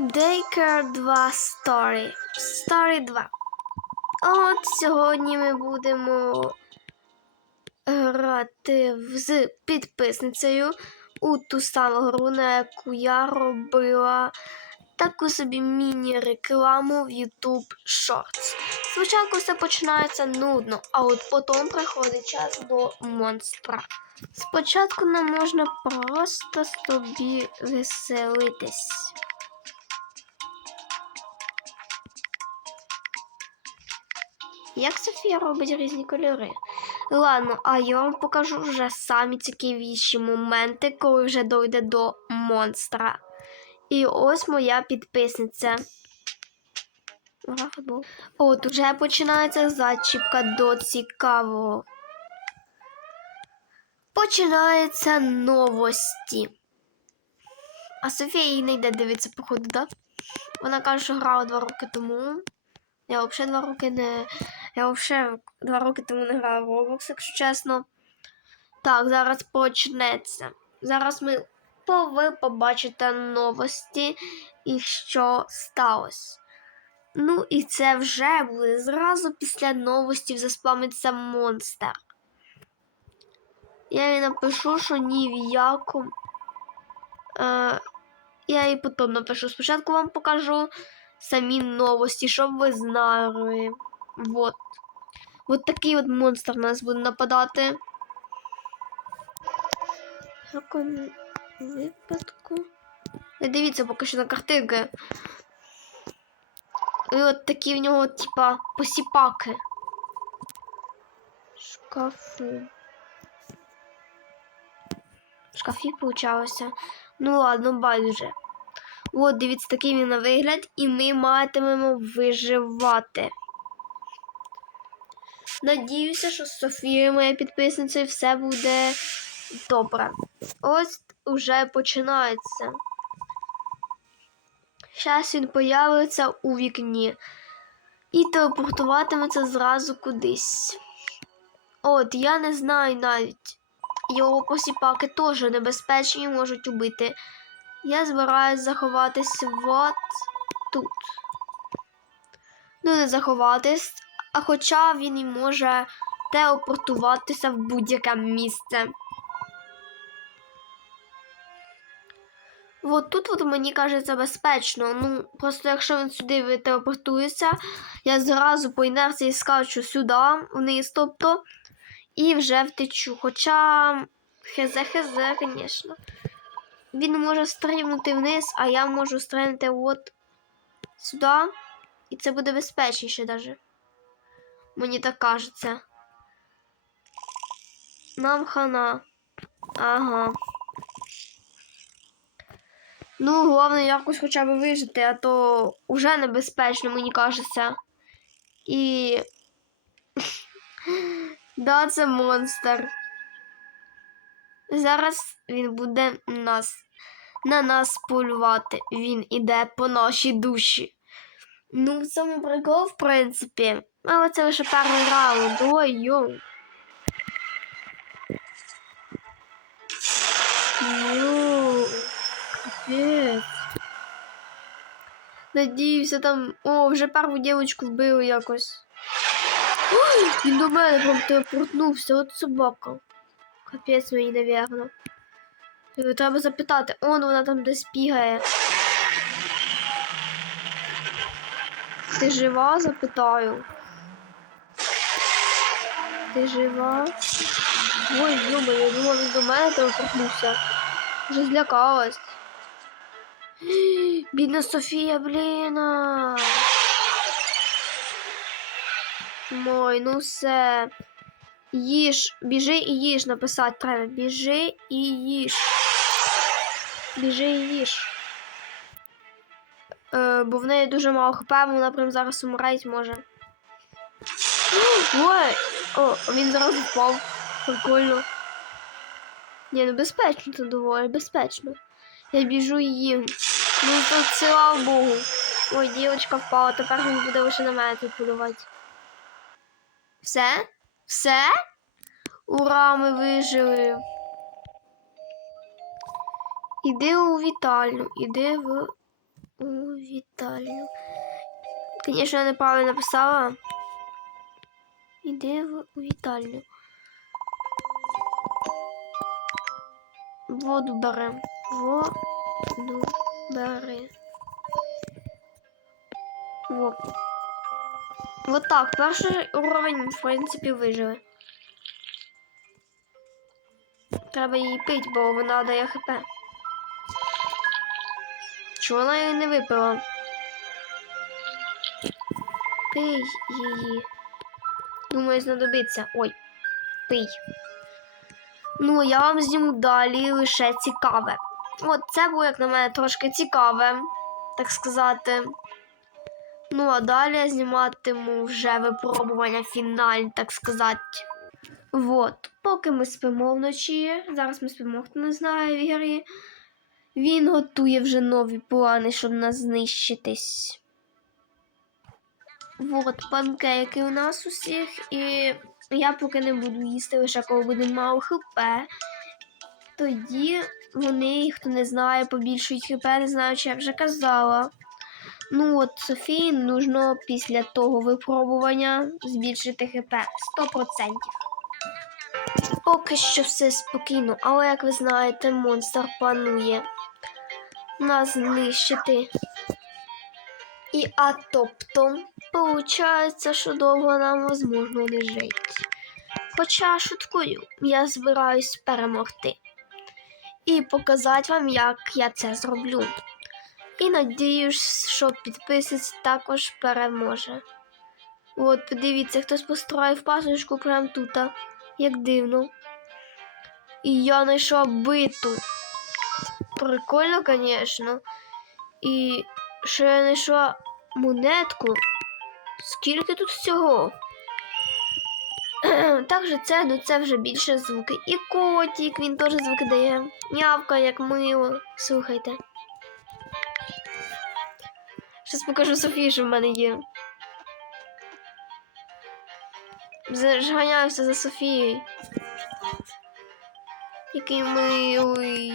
Daycare 2 Story. Story 2. От сьогодні ми будемо грати з підписницею у ту саму гру, на яку я робила таку собі міні-рекламу в YouTube Shorts. Спочатку все починається нудно, а от потім приходить час до монстра. Спочатку нам можна просто собі веселитись. Як Софія робить різні кольори? Ладно, а я вам покажу вже самі цікавіші моменти, коли вже дойде до монстра. І ось моя підписниця. От уже починається зачіпка до цікавого. Починаються новості. А Софія їй не йде дивитися, походу, так? Вона каже, що грала два роки тому. Я взагалі два роки не. Я взагалі два роки тому не грала в Roblox, якщо чесно. Так, зараз почнеться. Зараз ми ви побачите новості і що сталося. Ну, і це вже буде зразу після новостів заспамиться монстр. Я їй напишу, що ні в якому. Е, я їй потім напишу. Спочатку вам покажу самі новості, щоб ви знали. Вот. Вот такий от монстр на нас буде нападати. В якому випадку. Не дивіться поки що на картинки. І от такі в нього, типа, посіпаки. Шкафу. В шкафі получалося. Ну ладно, байдуже. От, дивіться, такий він на вигляд, і ми матимемо виживати. Надіюся, що з Софією, моя підписницею, все буде добре. Ось уже починається. Зараз він появиться у вікні і телепортуватиметься зразу кудись. От, я не знаю навіть. Його посіпаки теж небезпечні можуть убити. Я збираюсь заховатись от тут. Ну, не заховатись, а хоча він і може телепортуватися в будь-яке місце. От тут от мені кажеться безпечно. Ну, просто якщо він сюди телепортується, я зразу по інерції скачу сюди, вниз, тобто, і вже втечу. Хоча хезе-хезе, звісно. Він може стрибнути вниз, а я можу стрибнути от сюди. І це буде безпечніше даже. Мені так кажеться. Нам хана. Ага. Ну, головне якось хоча б вижити, а то вже небезпечно, мені кажеться. І. да, це монстр. Зараз він буде нас на нас полювати. Він іде по нашій душі. Ну, в цьому прикол, в принципі. Але це лише перший раунд. Ой, йоу. Йоу. Капець. Надіюся, там. О, вже першу дівчинку вбили якось. Ой, він до мене прям телепортнувся, от собака. Капець мені, навірно. Е, Треба запитати. Он вона там десь бігає. Ти жива? Запитаю. Ти жива? Ой, Люба, я думала, він до мене телепортнувся. Вже злякалась. Бідна Софія, блін. Мой, ну все. Їж, біжи і їж написати треба. Біжи і їж. Біжи і їж. Е, бо в неї дуже мало хп, вона прям зараз умирать може. Ой! О, він зараз впав. Прикольно. Ні, ну безпечно це доволі, безпечно. Я біжу і їм. Ну тут слава Богу. Ой, дівчинка впала, тепер він буде лише на мене тут полювати. Все? Все? Ура, ми вижили. Іди у вітальню, іди в у вітальню. Звісно, я неправильно написала. Іди в у вітальню. Воду берем. Воду бери. Во. Вот так, перший уровень, в принципі, виживе. Треба її пити, бо вона дає хп. Чого вона її не випила? Пий її. Думаю, знадобиться. Ой, пий. Ну, я вам зніму далі лише цікаве. От це було, як на мене, трошки цікаве, так сказати. Ну, а далі я зніматиму вже випробування фінальне, так сказати. Вот, поки ми спимо вночі, зараз ми спимо, хто не знає в ігрі. Він готує вже нові плани, щоб нас знищитись. Вот панкейки у нас усіх, і я поки не буду їсти, лише коли буде мало хп. Тоді вони, хто не знає, побільшують хп, не знаю, чи я вже казала. Ну от Софії нужно після того випробування збільшити хп 100%. Поки що все спокійно, але як ви знаєте, монстр планує нас знищити. І а тобто, виходить, що довго нам возможно не жити. Хоча шуткую, я збираюсь перемогти і показати вам, як я це зроблю. І надіюсь, що підписець також переможе. От, подивіться, хтось построїв пасочку прямо тут. Як дивно. І я знайшла биту. Прикольно, звісно. І ще я знайшла монетку. Скільки тут всього? Так же це, ну це вже більше звуки. І котик, він теж звуки дає. Нявка, як мило. Слухайте. Щас покажу Софії, що в мене є. Зганяюся за Софією. Який милий.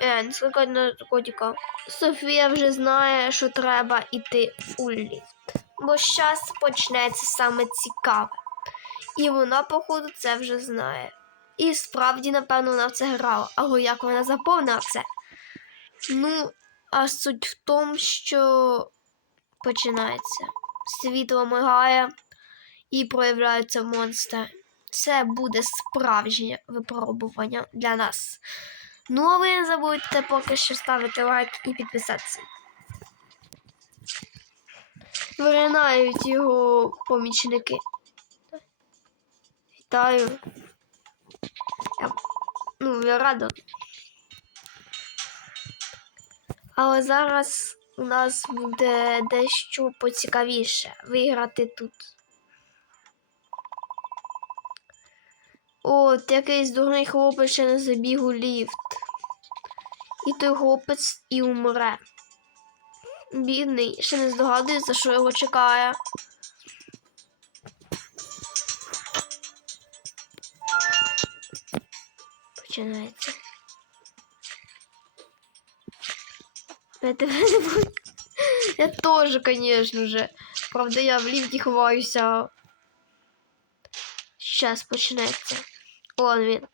Е, не скакай на котика. Софія вже знає, що треба йти у ліфт. Бо зараз почнеться саме цікаве. І вона, походу, це вже знає. І справді, напевно, вона в це грала. Але як вона заповнила це? Ну, а суть в тому, що починається. Світло мигає і проявляються монстри. Це буде справжнє випробування для нас. Ну, а ви не забудьте поки що ставити лайк і підписатися. Виринають його помічники. Вітаю. Я, ну, я рада. Але зараз у нас буде дещо поцікавіше виграти тут. От, якийсь дурний хлопець ще не забіг у ліфт. І той хлопець і умре. Бідний, ще не здогадується, що його чекає. Починається. Я тебе не буду. Я тоже, конечно же. Правда, я в ліфті ховаюся. Сейчас почнеться. Вон він.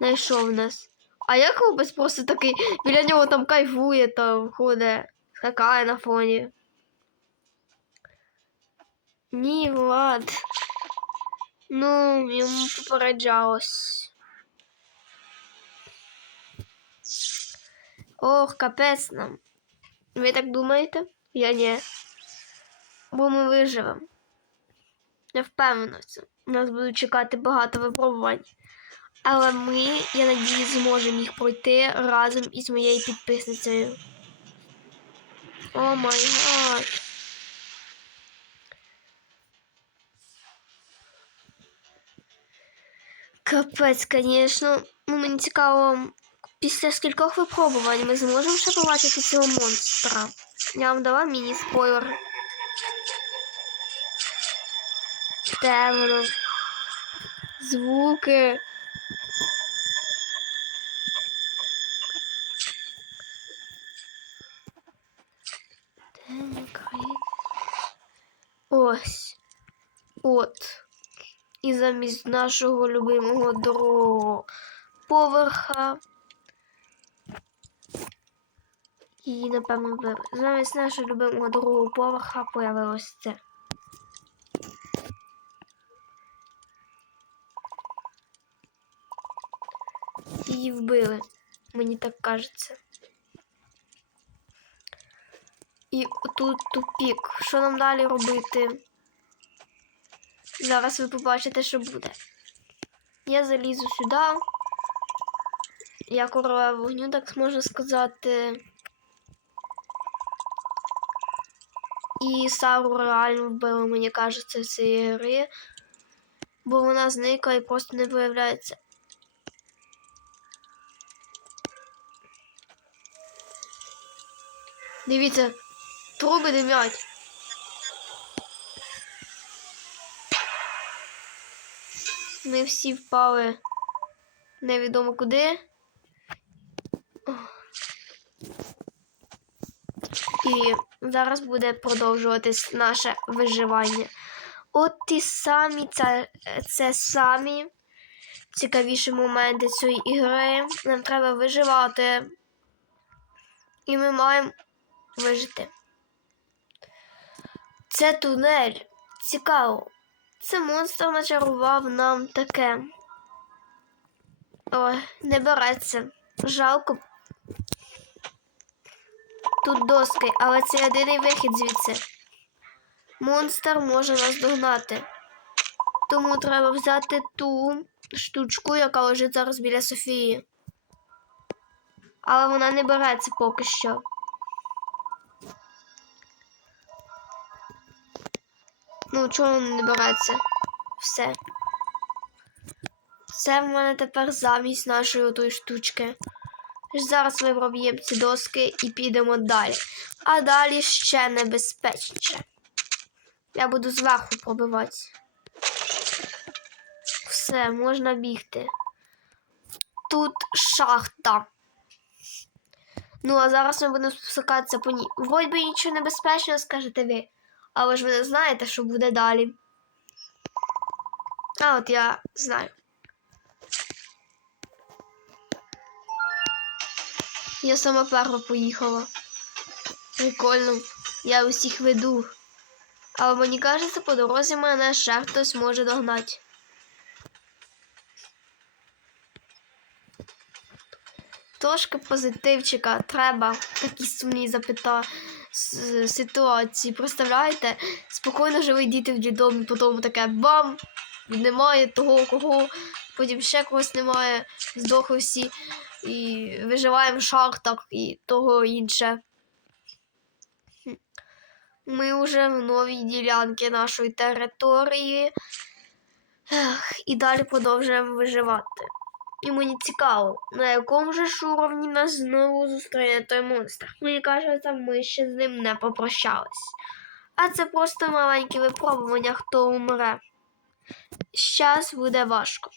Знайшов нас. А як хлопець просто такий, біля нього там кайфує, там ходить, скакає на фоні. Ні, Влад. Ну, йому попереджалось. Ох, капець нам. Ви так думаєте? Я ні. Бо ми виживемо. Я впевнена в цьому. Нас будуть чекати багато випробувань. Але ми, я надію, зможемо їх пройти разом із моєю підписницею. О май гад. Капець, звісно. Ну, мені цікаво, після скількох випробувань ми зможемо ще побачити цього монстра. Я вам дала міні-спойлер. Темно. Звуки. Ось. От. І замість нашого любимого другого поверха. І, напевно, вбили. замість нашого любимого другого поверха появилось це. Її вбили, мені так кажеться. І тут тупік. Що нам далі робити? Зараз ви побачите, що буде. Я залізу сюди. Я королева вогню, так можна сказати. І Сару реально вбила, мені кажеться, з цієї гри. Бо вона зникла і просто не виявляється. Дивіться, труби димять. Ми всі впали невідомо куди. І зараз буде продовжуватись наше виживання. От ті самі, це, це самі цікавіші моменти цієї ігри. Нам треба виживати. І ми маємо вижити. Це тунель. Цікаво. Це монстр начарував нам таке. Ой, не береться. Жалко. Тут доски, але це єдиний вихід звідси. Монстр може нас догнати. Тому треба взяти ту штучку, яка лежить зараз біля Софії. Але вона не береться поки що. Ну, чого вона не береться? Все. Це в мене тепер замість нашої отої штучки. Зараз ми проб'ємо ці доски і підемо далі. А далі ще небезпечніше. Я буду зверху пробивати. Все, можна бігти. Тут шахта. Ну, а зараз ми будемо спускатися по ній. Вроді би нічого небезпечного, скажете ви. Але ж ви не знаєте, що буде далі. А от я знаю. Я сама перша поїхала. Прикольно. Я усіх веду. Але мені кажеться, по дорозі мене ще хтось може догнати. Трошки позитивчика треба в такій сумній запита ситуації. Представляєте? Спокійно ви йдете в дідом, і потім таке бам! Немає того, кого, потім ще когось немає, здохли всі. І виживаємо в шахтах і того інше. Ми вже в новій ділянці нашої території. І далі продовжуємо виживати. І мені цікаво, на якому ж уровні нас знову зустріне той монстр. Мені кажеться, ми ще з ним не попрощались. А це просто маленьке випробування, хто умре. Щас буде важко.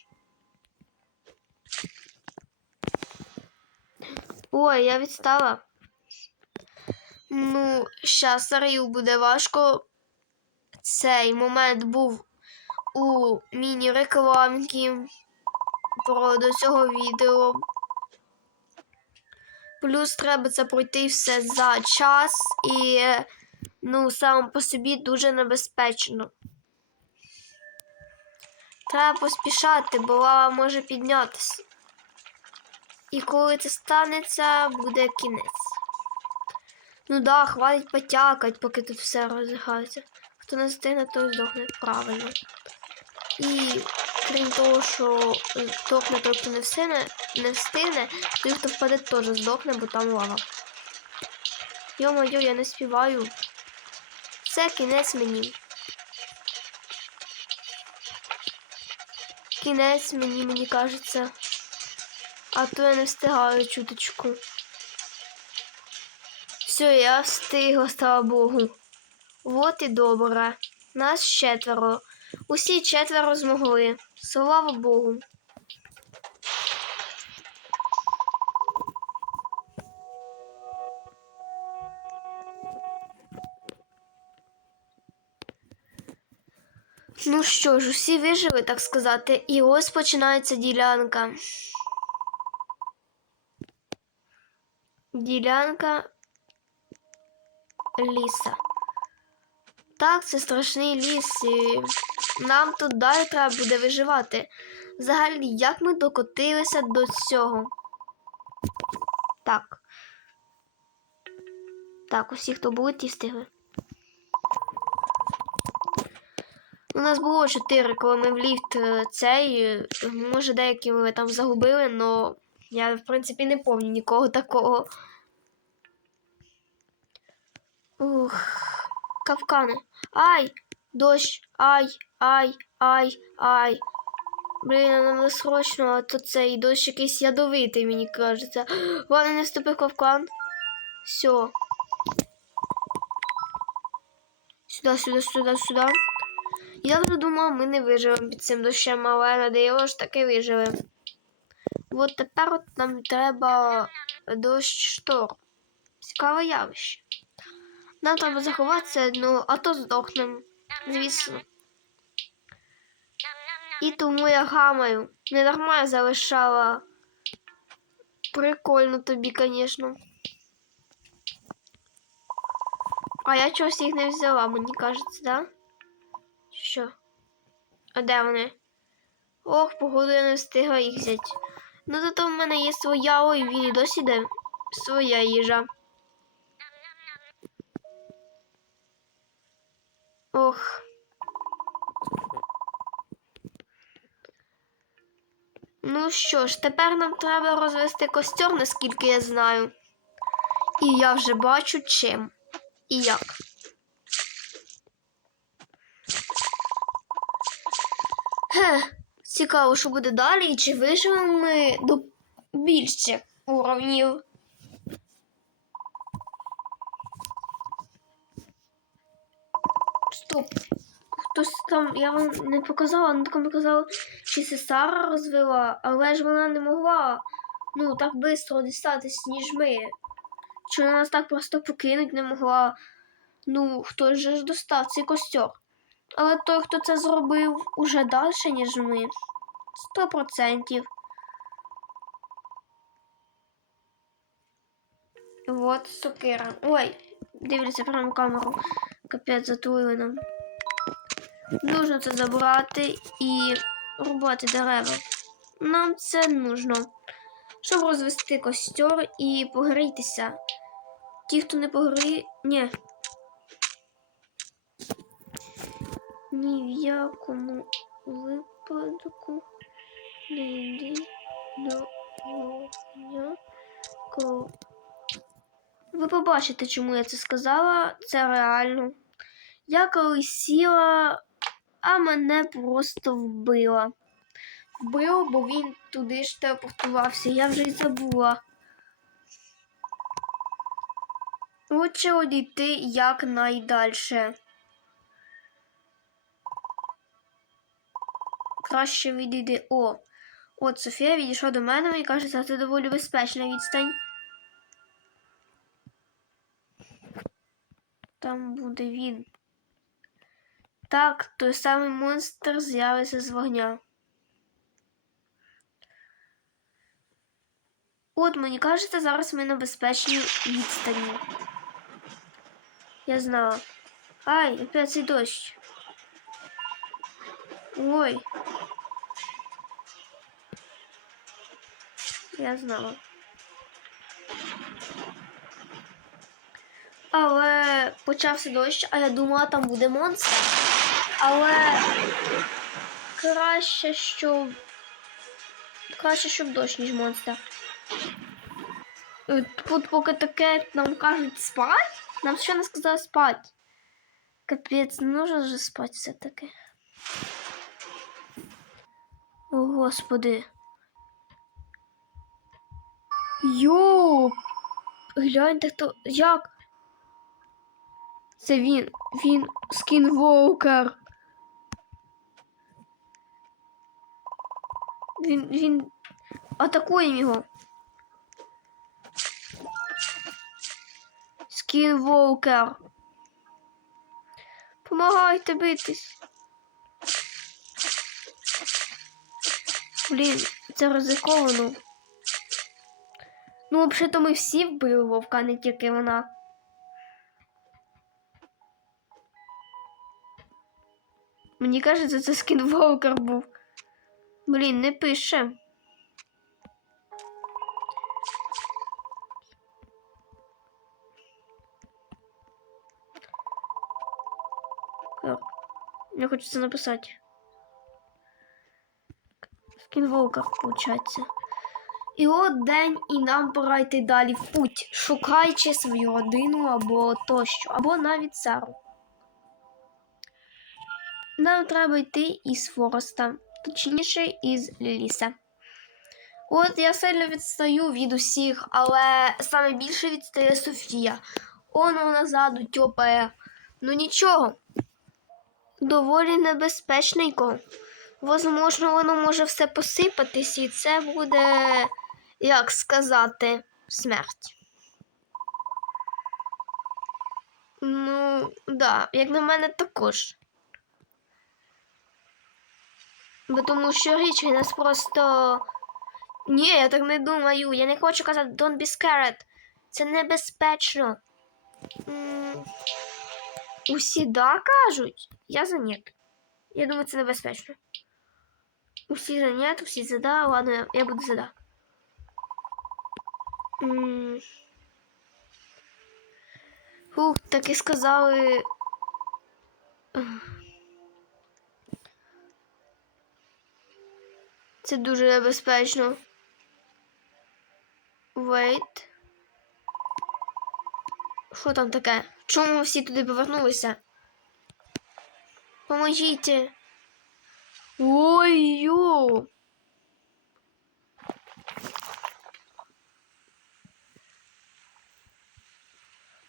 Ой, я відстала. Ну, щас Сарію буде важко. Цей момент був у міні-рекламці про до цього відео. Плюс треба це пройти все за час і, ну, сам по собі дуже небезпечно. Треба поспішати, бо лава може піднятися. І коли це станеться, буде кінець. Ну да, хватить потякать, поки тут все розіграється. Хто не встигне, той здохне правильно. І крім того, що здохне той, хто не встигне, не встигне, той, хто впаде, теж здохне, бо там лава. Йо-моє, я не співаю. Це кінець мені. Кінець мені, мені кажеться а то я не встигаю чуточку. Все, я встигла, слава Богу. Вот і добре. Нас четверо. Усі четверо змогли. Слава Богу. Ну що ж, усі вижили, так сказати, і ось починається ділянка. Ділянка ліса. Так, це страшний ліс, і нам тут далі треба буде виживати. Взагалі, як ми докотилися до цього? Так. Так, усі, хто були, ті встигли. У нас було чотири, коли ми в ліфт е, цей. е, Може, деякі ми там загубили, але я, в принципі, не пам'ятаю нікого такого. Ух, капкани. Ай! Дощ! Ай, ай, ай, ай. Блін, нам не срочно, а то цей дощ якийсь ядовитий, мені кажеться. Ладно, не вступив капкан. Все. Сюди, сюди, сюди, сюди. Я вже думала, ми не виживемо під цим дощем, але надіяло ж таки виживемо. От тепер от нам треба дощ штор. Цікаве явище. Нам треба заховатися, ну, а то здохнемо, звісно. І тому я гамаю. Не я залишала. Прикольно тобі, звісно. А я чогось їх не взяла, мені кажеться, да? Що? А де вони? Ох, походу я не встигла їх взяти. Ну зато в мене є своя, ой, він досі де своя їжа. Ох. Ну що ж, тепер нам треба розвести костер, наскільки я знаю. І я вже бачу чим і як. Хе, цікаво, що буде далі, і чи виживемо ми до більше уровнів. Хтось там, я вам не показала, ну там показала, це Сара розвила, але ж вона не могла ну так швидко дістатись, ніж ми. Чи вона нас так просто покинуть не могла. Ну, хтось же ж достав цей костер. Але той, хто це зробив, уже далі, ніж ми. Сто процентів. Вот сокира. Ой, дивляться прямо камеру. Капець нам. Нужно це забрати і рубати дерева. Нам це нужно, щоб розвести костер і погрітися. Ті, хто не погрі... Ні. Ні в якому випадку не йди до вогня. Ви побачите, чому я це сказала. Це реально. Я колись сіла, а мене просто вбила. Вбила, бо він туди ж телепортувався. Я вже й забула. Лучше одійти якнайдальше. Краще відійди. О! От Софія відійшла до мене і каже, що це доволі безпечна відстань. Там буде він. Так, той самий монстр з'явиться з вогня. От, мені кажеться, зараз ми на безпечній відстані. Я знала. Ай, опять цей дощ. Ой. Я знала. Але почався дощ, а я думала, там буде монстр. Але краще, щоб. Краще, щоб дощ, ніж монстр. Е, Тут поки таке нам кажуть спать, нам ще не сказали спать. Капець, не нужно вже спать все-таки. О, господи. Йоу! Гляньте, хто. Як? Це він. Він скінвоукер. Він він атакуємо його. Скінвоукер. Помагайте битись. Блін, це ризиковано. Ну, взагалі, то ми всі вбили вовка, не тільки вона. Мені кажеться, це скін Волкер був. Блін, не пише. Так. Я хочу це написати. Скін Волкер, виходить. І от день, і нам пора йти далі в путь, шукаючи свою родину або тощо, або навіть Сару. Нам треба йти із Фореста, точніше із Ліліса. От я сильно відстаю від усіх, але саме більше відстає Софія. Оно назаду тьопає. Ну нічого. Доволі небезпечненько. Возможно, воно може все посипатись, і це буде, як сказати, смерть. Ну, да, як на мене також. Бо тому що річ він нас просто. Ні, я так не думаю. Я не хочу казати don't be scared. Це небезпечно. Усі да кажуть. Я за ні. Я думаю, це небезпечно. Усі за нет, усі за да. Ладно, я, буду за да. Фух, так і сказали. Це дуже небезпечно. Wait. Що там таке? Чому всі туди повернулися? Поможіть. Ой-ё!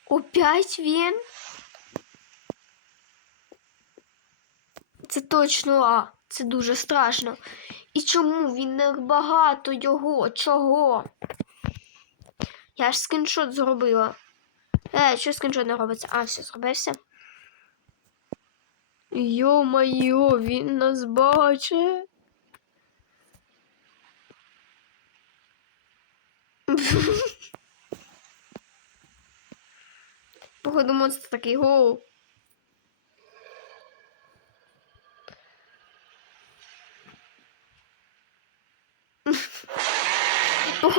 Опять він? Це точно А. Це дуже страшно. І чому він не багато його? Чого? Я ж скріншот зробила. Е, що скріншот не робиться? А, все, зробився. Йо-майо, він нас бачить. Походу, монстр такий гоу.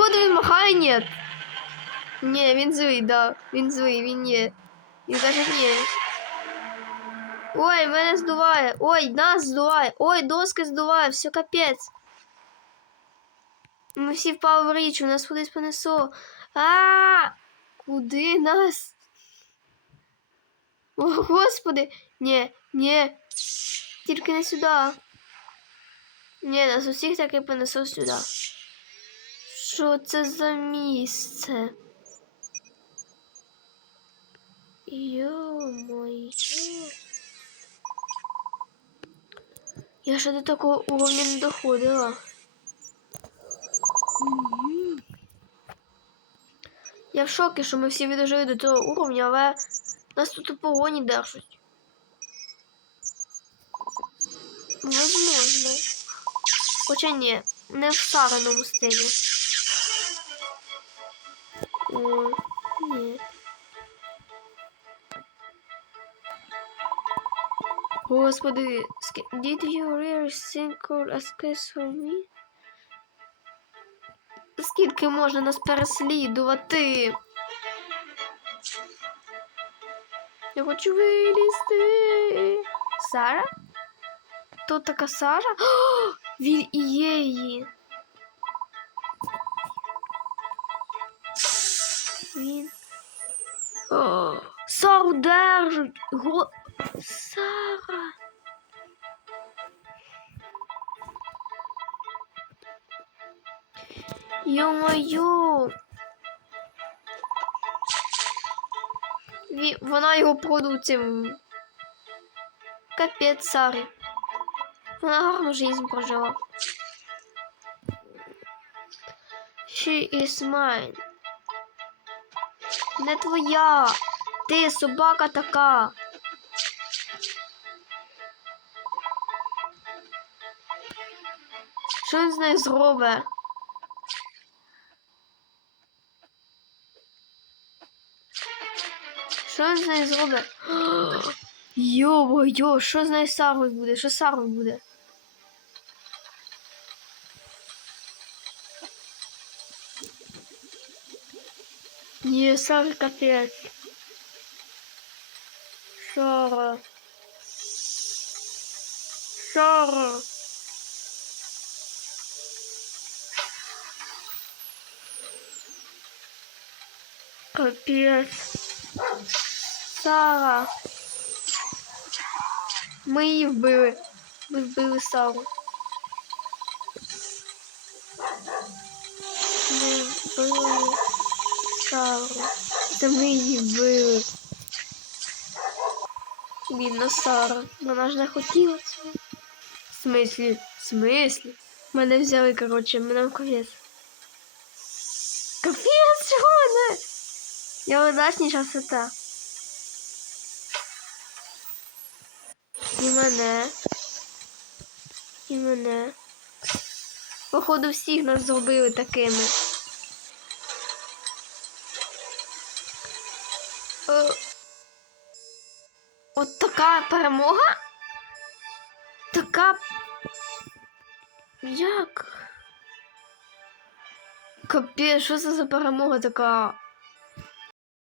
Походу він махає, ні. Ні, він злий, да. Він злий, він є. Він каже ні. Ой, мене здуває. Ой, нас здуває. Ой, доски здуває, все капець. Ми всі впали в річ, у нас кудись понесло. А, куди нас? О, господи. Ні, ні. Тільки не сюди. Ні, нас усіх таки понесло сюди. Що це за місце? Йо-моє. Я ще до такого уровня не доходила. Я в шокі, що ми всі відожили до цього уровня, але нас тут у полоні держать. Возможно. Хоча ні, не в шареному стилі. Господи, did you really think or ask for me? Скільки можна нас переслідувати? Я хочу вилізти. Сара? Хто така Сара? Він і є її. О, Сару держать. Го... Сара. Йо-моє. Ві- Вона його продуцем. Капець Сарі. Вона гарну жизнь прожила. She is mine. Не твоя. Ти собака така. Що він з нею зробить? Що він з нею зробить? Йо-йо, що з нею Сарою буде? Що Сарою буде? Ні, Сара капець. Сара. Сара. Капець. Сара. Ми її вбили. Ми вбили Сару. Ми вбили Сару. Це ми її вбили. Бідна Сара. Вона ж не хотіла цього. В смислі? В смислі? Мене взяли, коротше, мене в капець. Капець, чого мене? Я удачніша сета. І мене. І мене. Походу, всіх нас зробили такими. Перемога? Така. Як? Капець, що це за перемога така?